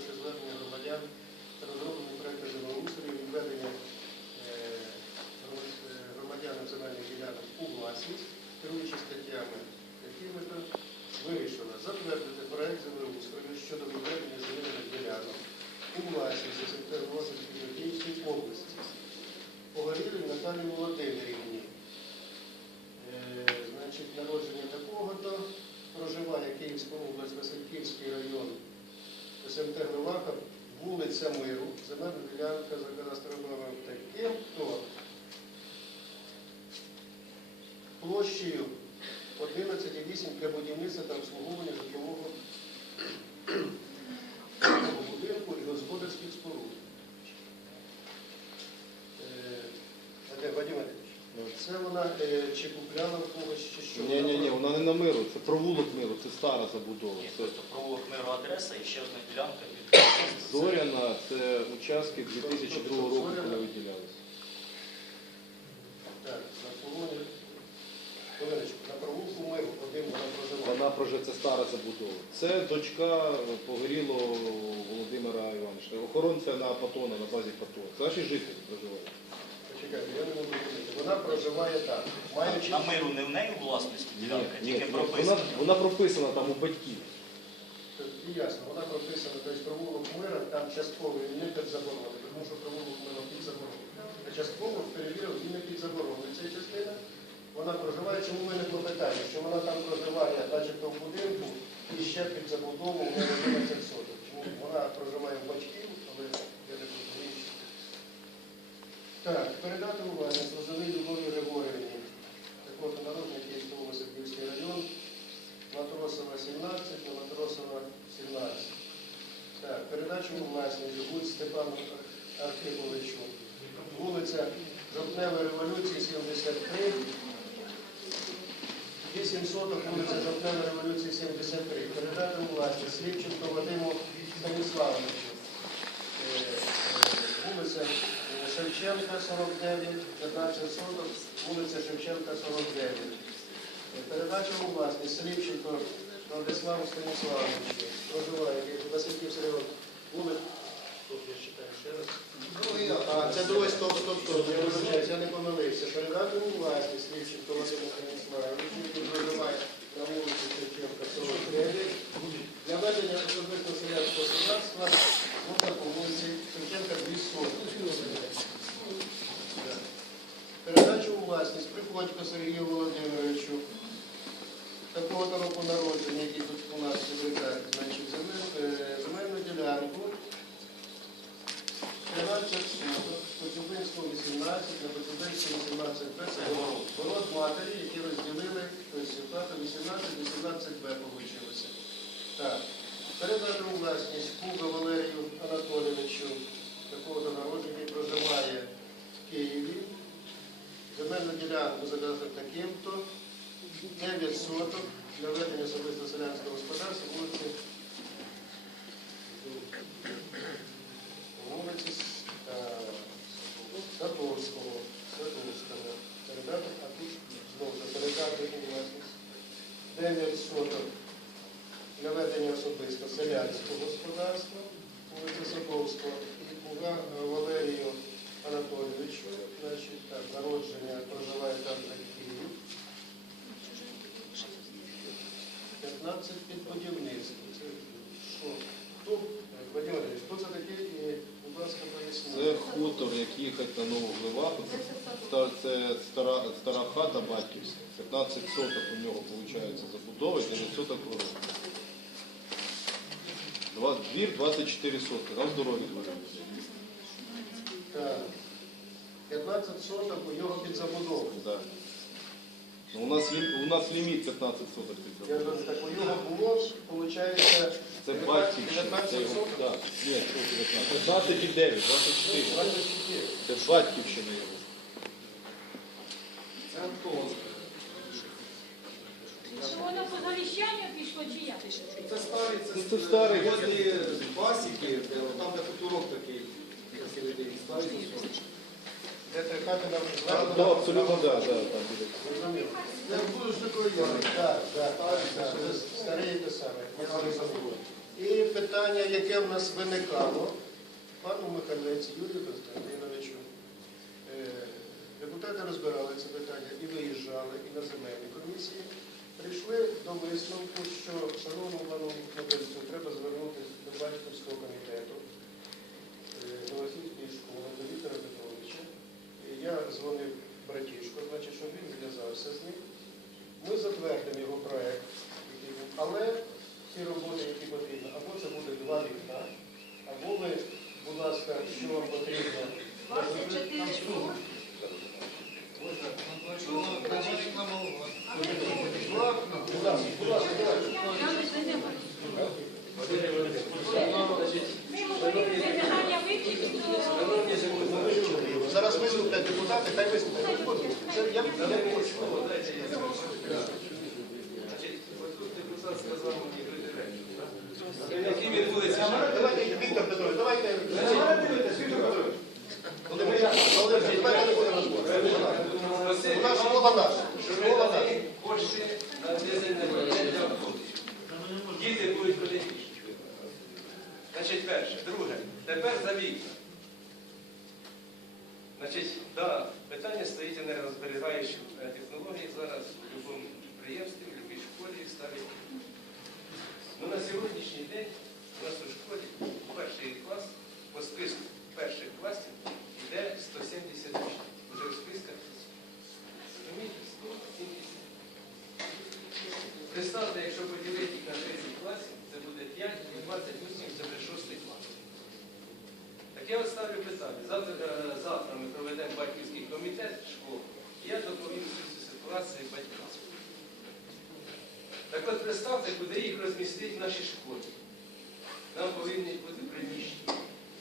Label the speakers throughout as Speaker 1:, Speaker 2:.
Speaker 1: розглянувши звернення громадян розроблений проекти землеустрою, відведення е, громад- громадянам земельних ділянок у власність, керуючи статтями, Миру, земельна ділянка за кадастровим номером таким-то, площею 11,8 для будівництва та обслуговування житлового будинку і господарських споруд. Е, а де, Вадим Вадимович, це вона е, чи купляла в когось, чи що?
Speaker 2: Ні, ні, ні, вона не на миру, це провулок миру, це стара забудова.
Speaker 3: Ні,
Speaker 2: Це
Speaker 3: просто провулок миру адреса і ще одна ділянка від
Speaker 2: Зоряна, це участки 2002 року, коли виділялися.
Speaker 1: Так, на полоні. Хвилиночку, на провулку миру один вона проживала.
Speaker 2: Вона прожив, це стара забудова. Це дочка погорілого Володимира Івановича, охоронця на Патона, на базі Патона. Це наші жителі проживають.
Speaker 1: Почекайте, я не можу зрозуміти. Вона проживає так, маючи...
Speaker 3: На миру не в неї у власності
Speaker 2: Ні,
Speaker 3: ділянка,
Speaker 2: ні,
Speaker 3: тільки
Speaker 2: ні,
Speaker 3: прописана.
Speaker 2: Вона, вона прописана там у батьків.
Speaker 1: І ясно, вона прописана, тобто провулок мира, там частково він не під заборонений, тому що провулок мира під заборонений. А частково перевірив, він не під заборонений. Ця частина, вона проживає, чому виникло питання, що вона там проживає, начебто в будинку, і ще під забудову у неї 11 соток. Чому вона проживає в батьків, але я не розумію. що- Так, передати увагу Служовій Любові Григорівні. Такого народний Київський область, Київський район, Матросова 17, на Матросова 17. Так, передачу у власність Гуць Степану Архиповичу. Вулиця Жовтневої революції 73. 8 соток вулиця Жовтневої революції 73. Передати у власність Слівченко Вадиму Станіславовичу. Е, е, Вулиця Шевченка 49, 15 соток, вулиця Шевченка 49. Передача у власність Слівченко Владиславу Станіславовичу. Проживає в Васильківський район. Вулиця, тут я читаю ще раз. А, це другий стоп, стоп, стоп, я вибачаюсь, я не помилився. Передати у власність Слівченко Василю Станіславовичу, який проживає на вулиці Шевченка 49. Для ведення
Speaker 2: say you забудова, і 9 соток город. Два, двір 24 сотки, там здорові двори.
Speaker 1: Так. 15 соток у нього під забудовою.
Speaker 2: Да. Ну, у, нас, лі- у нас ліміт 15 соток під
Speaker 1: Я
Speaker 2: забудовою.
Speaker 1: кажу, так у нього було, виходить,
Speaker 2: Це батьківщина.
Speaker 1: 19
Speaker 2: його,
Speaker 1: соток.
Speaker 2: да. Ні, що 19? 29, 24.
Speaker 1: 24.
Speaker 2: Це батьківщина його.
Speaker 4: Що воно по завіщанню пішло чи як?
Speaker 5: Це старий, це,
Speaker 2: Ну, це старий.
Speaker 5: Пасіки, там де кутурок такий, застройки.
Speaker 1: Де хати нам
Speaker 2: Так, абсолютно, там буде.
Speaker 1: Зрозумів. Це будеш так, так, так, старий те саме, я. І питання, яке в нас виникало, пану Михайлець Юрію Константиновичу. Е, Депутати розбирали це питання і виїжджали, і на земельні комісії. Прийшли до висновку, що шановному пану треба звернутися до батьківського комітету е, Новосільської школи, до Віктора Петровича. Я дзвонив братішку, значить, щоб він зв'язався з ним. Ми затвердимо його був. але ці роботи, які потрібні, або це буде два вікна, або ви, будь ласка, що вам потрібно.
Speaker 6: 24 штуки.
Speaker 1: Будь ласка, будь ласка, давайте.
Speaker 4: Ми могли це питання вивчити до...
Speaker 1: Зараз хай. Це я, я.
Speaker 5: Які він вулиці?
Speaker 1: Давайте, Віктор Петрович, давайте. Володимир, Володимир, давайте не будемо розмовляти. У нас школа наша. Школа наша.
Speaker 5: Кошти на дизельне для Діти будуть ходити. Значить, перше. Друге. Тепер за вікна. Значить, да, питання стоїть енергозберігаючих е, технологій зараз в будь-якому підприємстві, в будь-якій школі ставить. Ну, на сьогоднішній день у нас у школі перший клас по списку перших класів йде 170 учнів. Уже в списках. Розумієте? 170. Представте, якщо поділити їх на 30 класів, це буде 5 і 20 учнів, це вже 6 клас. Так я от ставлю питання. Завтра, е, завтра ми проведемо батьківський комітет школи, і я доповім всю цю ситуацію батькам. Так от представте, куди їх розмістити в нашій школі. Нам повинні бути приміщення,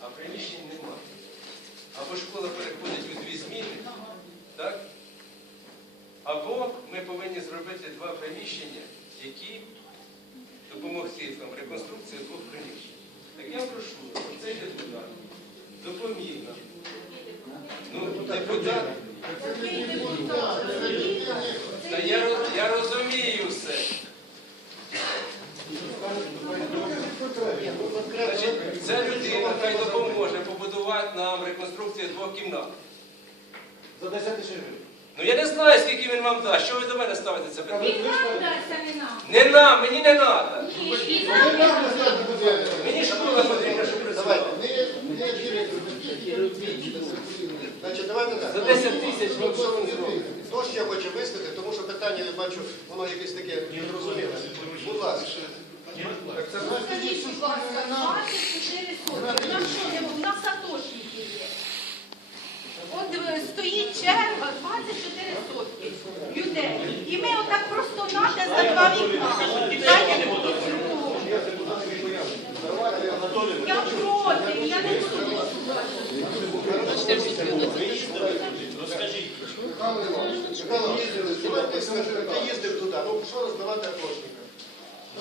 Speaker 5: а приміщень немає. Або школа переходить у дві зміни, так? Або ми повинні зробити два приміщення, які допомогти нам реконструкції двох приміщень. Так я прошу, цей депутат допоміг нам. Ну, депутат, та я, я розумію все. Значить, ця людина хай допоможе побудувати нам реконструкцію двох кімнат.
Speaker 1: За 10 тисяч гривень.
Speaker 5: Ну я не знаю, скільки він вам дасть. Що ви до мене ставите це питання?
Speaker 4: Він нам дасть, а не нам.
Speaker 5: Не нам, мені не треба.
Speaker 4: Ні, і нам не нам.
Speaker 5: Мені школа потрібна, щоб працювати.
Speaker 1: Значить, давайте
Speaker 5: За 10 тисяч, ну що він зробить?
Speaker 1: Хто ще хоче висказати, тому що питання, я бачу, воно якесь таке незрозуміле. Будь ласка.
Speaker 6: Ну, скажіть, будь ласка, 24 сотки. Нам що, у нас атошники є. От е, стоїть черга 24 сотки людей. І ми отак просто нате за два вікна. Я проти, я не буду голосувати.
Speaker 1: Михайло, давайте скажи, ти їздив туди, ну що роздавати атошникам?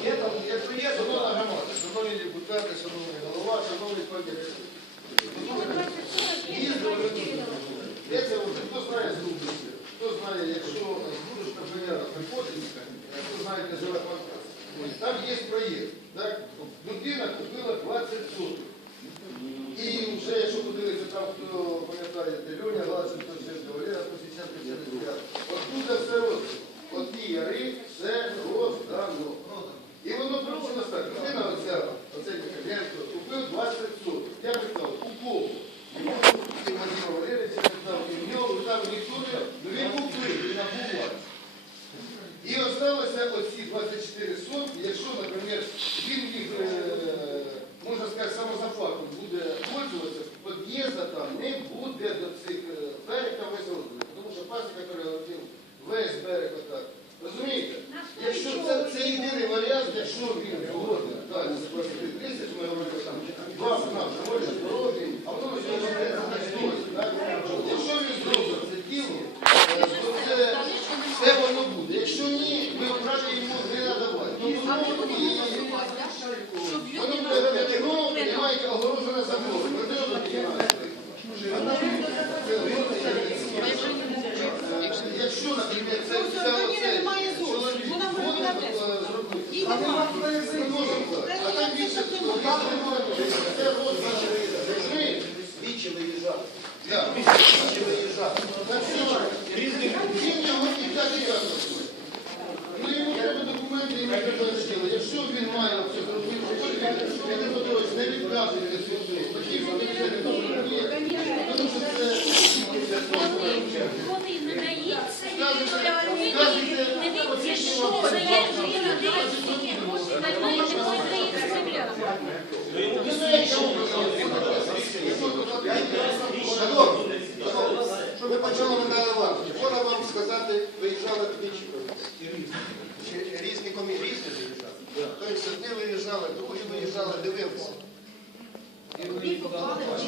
Speaker 7: Є там, якщо є, шановна громада, шановні депутати, шановний голова, шановні колеги. Хто знає з Рубиці, хто знає, якщо з Будушка Фенера хто знає, де живе Фанкас, там є проєкт. Людина купила 20 соток. І вже, якщо подивитися, там, хто пам'ятає, Льоня Галасенко, Валера Косиченко, через Якщо він має це зробити, Віктор Петрович не відказує від світу. Такі ж Скажете, що це
Speaker 6: є Щоб
Speaker 7: ви почали Михайло Іванович, можна вам сказати, виїжджали двічі одні виїжджали, другі виїжджали, дивилися.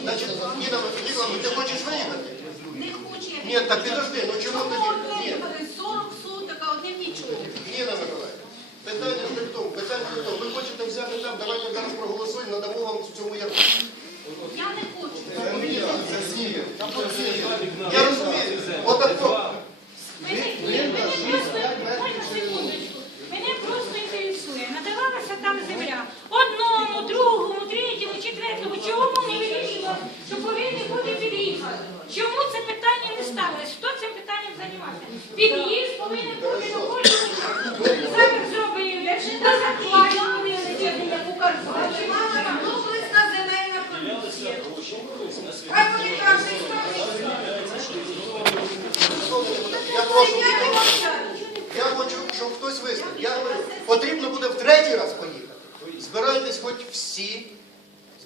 Speaker 7: Значить, Ніна Михайловна, ти хочеш виїхати?
Speaker 6: Не хоче.
Speaker 7: Ні, так підожди, ну чому тоді?
Speaker 6: одним
Speaker 7: Ні,
Speaker 6: 40 суток, а одним нічого?
Speaker 7: Ніна Миколаївна, питання не в тому, питання не в тому. Ви хочете взяти там, давайте зараз проголосуємо, надамо вам в цьому ярку.
Speaker 6: Я не хочу.
Speaker 7: Я розумію, отако.
Speaker 4: Мене, мене просто, можна секундочку, мене просто інтересує, надавалася там земля одному, другому, третьому, четвертому, чому не вирішило, що повинні бути під'їхати? Чому це питання не ставилось? Хто питанням займався? Під'їзд повинен бути на кожному. Зараз зробили, до заплачували, як у Карпаті.
Speaker 6: Доблесна земельна комісія. Хай вони не
Speaker 7: Я хочу, щоб хтось висловив. Я говорю, потрібно буде в третій раз поїхати. Збирайтесь хоч всі,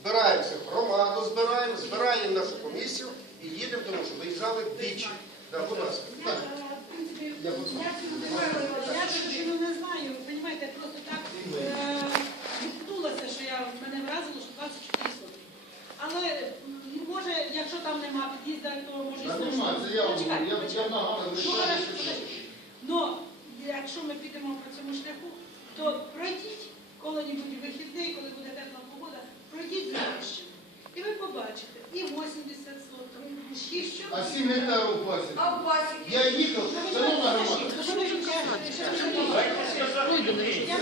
Speaker 7: збираємося в громаду, збираємо, збираємо нашу комісію і їдемо, тому що виїжджали двічі. Да, будь ласка. Так.
Speaker 8: Я не знаю, розумієте, просто так е, що я мене вразило, що 24 сотні. Але м, може, якщо там нема під'їзда, то може
Speaker 7: Та нема, це я вам
Speaker 8: Почекайте,
Speaker 7: говорю, я-
Speaker 8: почекайте.
Speaker 7: я нагадую,
Speaker 8: Ну,
Speaker 7: що
Speaker 8: хорошо,
Speaker 7: я
Speaker 8: подожди. Ну, якщо ми підемо по цьому шляху, то пройдіть коли-небудь у вихідний, коли буде тепла погода, пройдіть з Львівщини. І ви побачите і 80 соток, і що.
Speaker 7: А 7 гектарів у пасі.
Speaker 6: А в Басіки?
Speaker 7: Я їхав, шановна громада.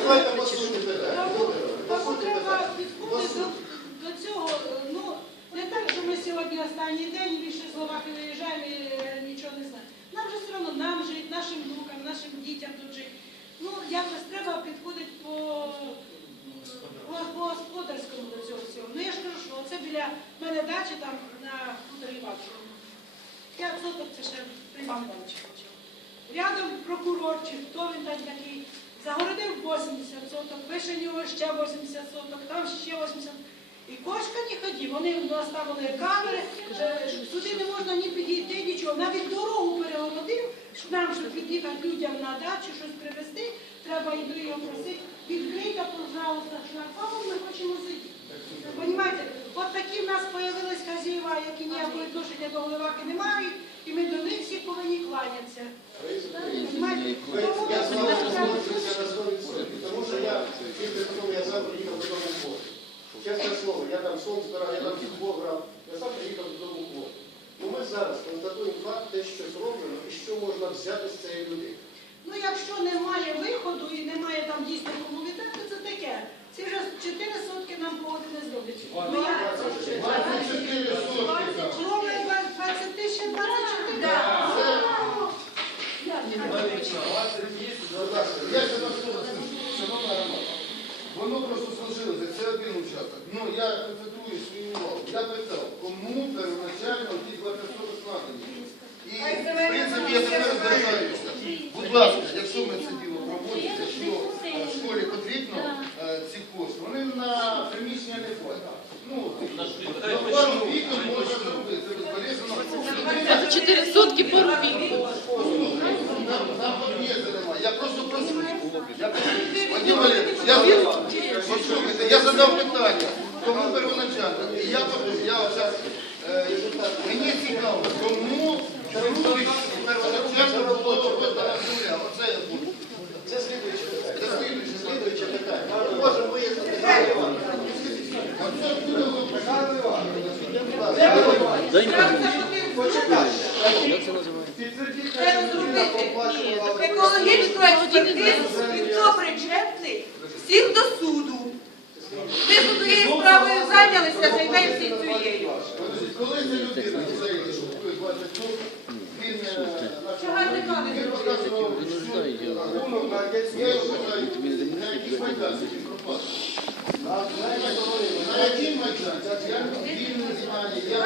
Speaker 7: Давайте по суті питання.
Speaker 8: Тому треба підходити до, цього. Ну, не так, що ми сьогодні останній день, більше Словаки виїжджаємо і е, нічого не знаємо. Нам же все одно нам жити, нашим внукам, нашим дітям тут жити. Ну, якось треба підходити по, по, по господарському до цього всього. Ну я ж кажу, що оце біля мене дачі там на хуторі Іванчику. 5 соток це ще при Іван Рядом прокурор, чи хто він там такий, загородив 80 соток, вище нього ще 80 соток, там ще 80 І кошка не ході, вони наставили камери, сюди не можна ні підійти, нічого. Навіть дорогу перегородив, щоб нам, щоб під'їхати людям на дачу, щось привезти, треба йти його просити, відкрийте, пожалуйста, шлагбаум, ми хочемо сидіти. Понімаєте, от такі в нас з'явились хазяїва, які ніякого відношення до Голиваки не мають, і ми до них всі повинні кланятися.
Speaker 7: Я з вами згоджуюся на 100%, тому що я тільки тому я сам приїхав додому в год. Чесне слово, я там сон збирав, я там футбол грав, я сам приїхав додому в год. Ну ми зараз констатуємо факт, те, що зроблено, і що можна взяти з цієї людини.
Speaker 8: Ну, якщо немає виходу і немає там дійсно кому віддати, то це таке. Ці вже 4 сотки нам погоди не зроблять. Ну,
Speaker 7: 24 сотки.
Speaker 8: Кроме 20 тисяч 24.
Speaker 6: Да.
Speaker 7: Я ще на слово шановна громада. Воно просто сложилося, це один участок. Ну, я концентрую свою увагу. Я питав, кому первоначально ті 20 соток надані? І, в принципі, я тепер звертаюся. Будь ласка, якщо ми це діло проводимо, якщо школі потрібно е, ці кошти, вони на приміщення не хватить.
Speaker 9: 24 сутки по рубінку.
Speaker 7: Я просто прошу. Послухайте, я задав питання, кому первоначально. І мені цікаво, кому первоначально було оце я буду. Це слідуюче питання. Це слідуюче, слідуюче питання. Ми можемо виїхати. Оце буде Михайло
Speaker 6: Треба зробити екологічну експертизу хто причетний, всіх до суду. Ми з цією справою зайнялися, займаємося цією.
Speaker 7: Коли ця людина, що 20 штук, він показував рахунок, я його на який майданчик він пропав на один майданчик, а я
Speaker 6: вільно
Speaker 7: знаю, я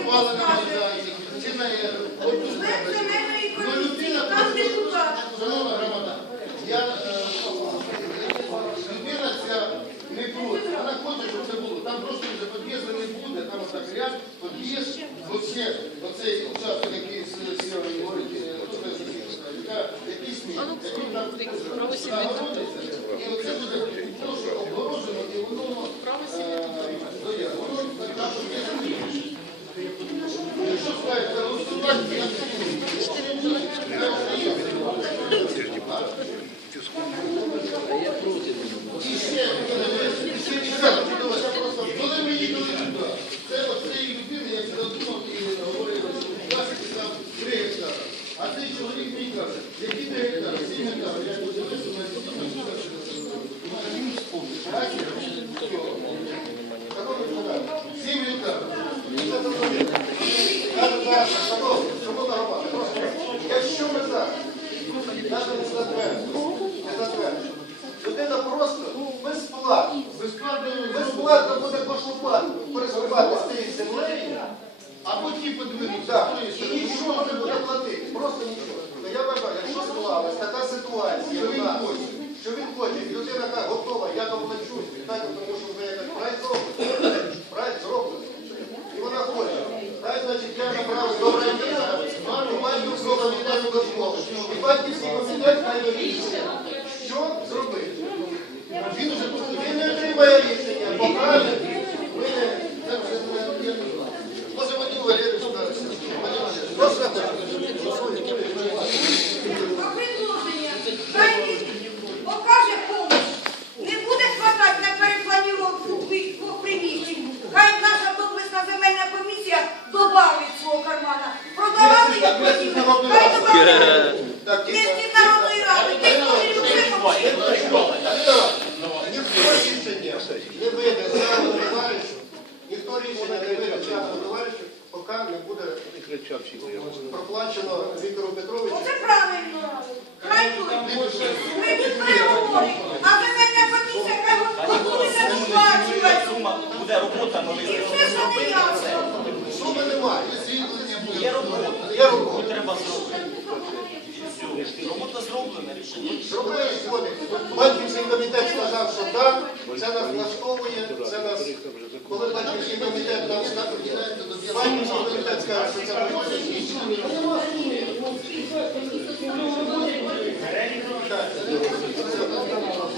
Speaker 7: впала на майданчик, чи на
Speaker 6: корпус.
Speaker 7: Ну, людина просто, шанова громада, я е, людина ця не буде. вона хоче, щоб це було. Там просто вже під'їзду не буде, там так ряд, під'їзд, оце, оцей участок, який
Speaker 9: з сьогодні говорить, е, якийсь мій, який там, і
Speaker 6: оце буде
Speaker 7: Якщо скажуть, голосувати, Зроблена, рішення.
Speaker 1: Зробили сьогодні. Батьківський комітет сказав, що так, це нас влаштовує, це нас... Коли батьківський комітет нам скаже, батьківський комітет скаже, що це можливо.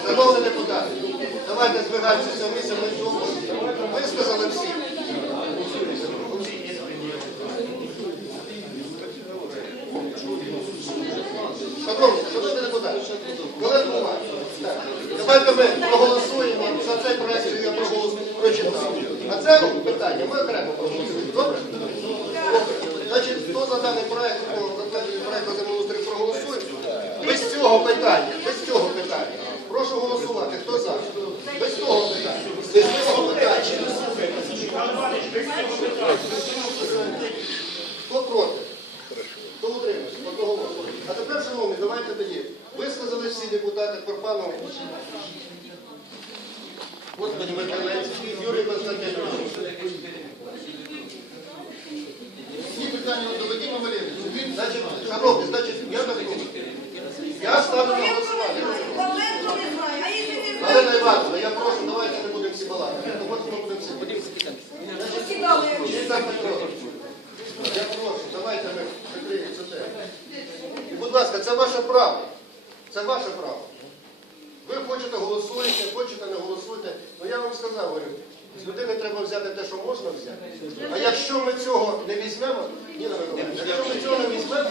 Speaker 1: Шановні депутати, давайте місце, ми цього висказали всі. Шановні, шановні депутати, коли буває, так, давайте ми проголосуємо за цей проект, що я прочитав. А це питання ми окремо проголосуємо. Добре? Значить, хто за даний проект, хто затверджений проект за землеустрій проголосує? Без цього питання, без цього питання. Прошу голосувати. Хто за? Без цього питання. Без цього питання. Хто проти? Хто утримався? А тепер, шановні, давайте тоді. Висказали всі депутати Корпанов. Господи, Миколаївський, Юрій Константинович.
Speaker 9: Всі питання до Вадима Валерійовича.
Speaker 1: Значить, шановні, значить, я так Я ставлю на голосування.
Speaker 6: Проблем то не знаю. А якщо не знаю,
Speaker 1: Галина Івановна, я прошу, давайте не будемо всі балакати. Що ми будемо всі.
Speaker 6: то.
Speaker 1: Віктор Петрович, Я прошу, давайте ми закриємо це будь ласка, це ваше право. Це ваше право. Ви хочете голосуєте, хочете не голосуєте. Ну я вам сказав, говорю, з людини треба взяти те, що можна взяти. А якщо ми цього не візьмемо, ні, не якщо ми цього не візьмемо,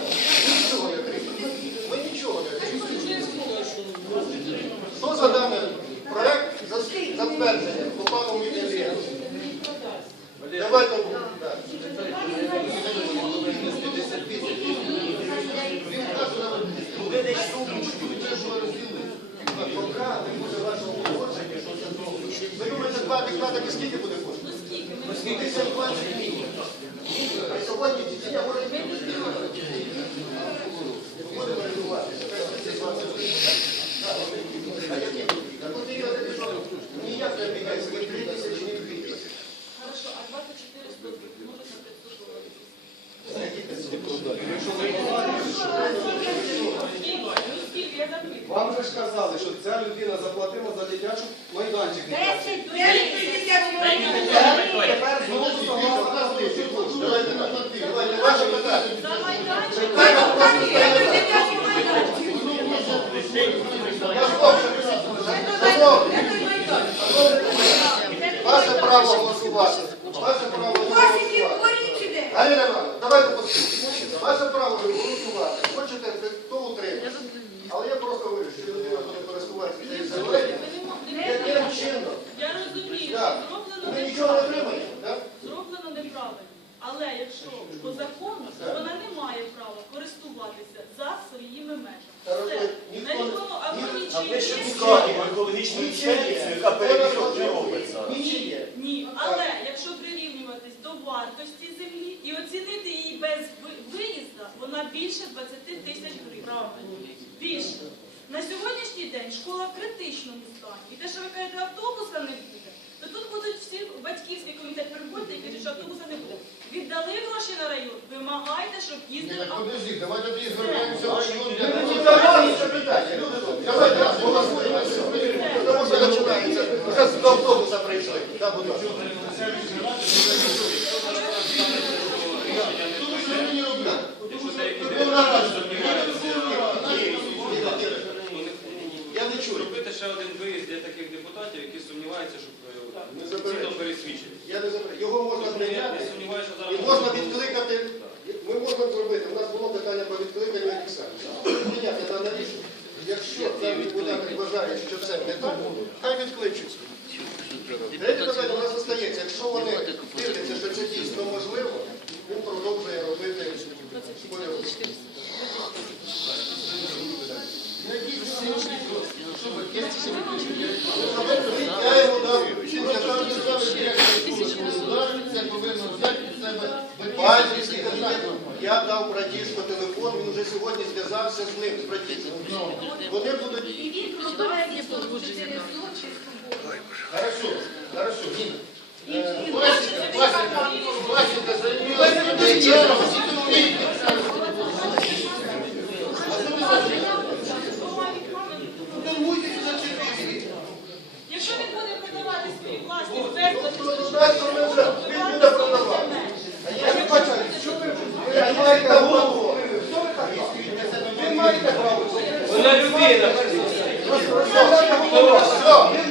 Speaker 10: Вам же сказали, що ця людина заплатила за дитячу майданчик.
Speaker 6: Десять
Speaker 10: Тепер знову согласна
Speaker 1: на злиці. Давайте ваше питання.
Speaker 6: Ваше право голосувати. Ваше
Speaker 1: право голосувати. Галіна, давайте послухаємо. Ваше право голосувати. Хочете, хто утримує. Але я просто говорю, що людина буде користуватися цією землею. Яким чином?
Speaker 9: Я розумію, що
Speaker 1: Так.
Speaker 9: зроблено
Speaker 1: Ми нічого не
Speaker 9: неправильно.
Speaker 1: отримаємо, так?
Speaker 9: Зроблено неправильно. Але якщо по закону, то
Speaker 1: Так.
Speaker 9: вона не має права користуватися за своїми межами.
Speaker 1: Та
Speaker 9: Все.
Speaker 1: робить ніхто не-
Speaker 9: Невідомо або
Speaker 3: А ви ще
Speaker 9: нічим.
Speaker 3: скажете екологічну інспекцію, яка перевірка робиться.
Speaker 9: Ні, але якщо прирівнюватись до вартості землі і оцінити її без ви- виїзда, вона більше 20 тисяч гривень. Більше. На сьогоднішній день школа в критичному стані. І те, що ви кажете, автобуса не буде, то тут будуть всі батьківський комітет приходити і кажуть, що автобуса не буде. Віддали гроші на район, вимагайте, щоб
Speaker 7: Ні,
Speaker 9: їздив
Speaker 7: так
Speaker 9: автобус.
Speaker 7: подожди, давайте тоді звернемося в район.
Speaker 1: Питання. Люди добрі. Давайте голосуємо. Тому що починається. Вже до автобуса прийшли. Так, будь ласка.
Speaker 7: Тут вже мені робити.
Speaker 1: Я не чую.
Speaker 11: Зробити ще один виїзд для таких депутатів, які сумніваються, щоб
Speaker 1: Не
Speaker 11: е,
Speaker 1: заперечую.
Speaker 11: ці пересвідчити.
Speaker 1: Я не заберу. Його можна
Speaker 11: Я
Speaker 1: прийняти.
Speaker 11: не сумніваюся, що
Speaker 1: І
Speaker 11: зараз
Speaker 1: можна відкликати, ми можемо зробити, у нас було питання по відкликанню ексамені. Прийняти дане рішення. Якщо там депутати вважають, що це не так, хай відкличуть. Третє питання у нас залишається. Якщо вони дивляться, що це дійсно можливо, він продовжує робити школі. Я йому дав, я там не знаю, як
Speaker 7: Це повинно взяти від
Speaker 1: Я дав братішку телефон, він вже сьогодні зв'язався з ним, з братішком. Вони будуть.
Speaker 6: І він продовжує 44 чи
Speaker 7: Хорошо, хорошо, Ніна. Е, Васенька, Васенька, Васенька, займілася
Speaker 9: Якщо він буде продавати свої власні землі,
Speaker 1: Ну, знаєте, ми вже- Він буде продавати. А я не бачу, що ви ви маєте голову. Хто ви така? Ви маєте право.
Speaker 5: Вона людина.
Speaker 1: Все, все, перебиваєте.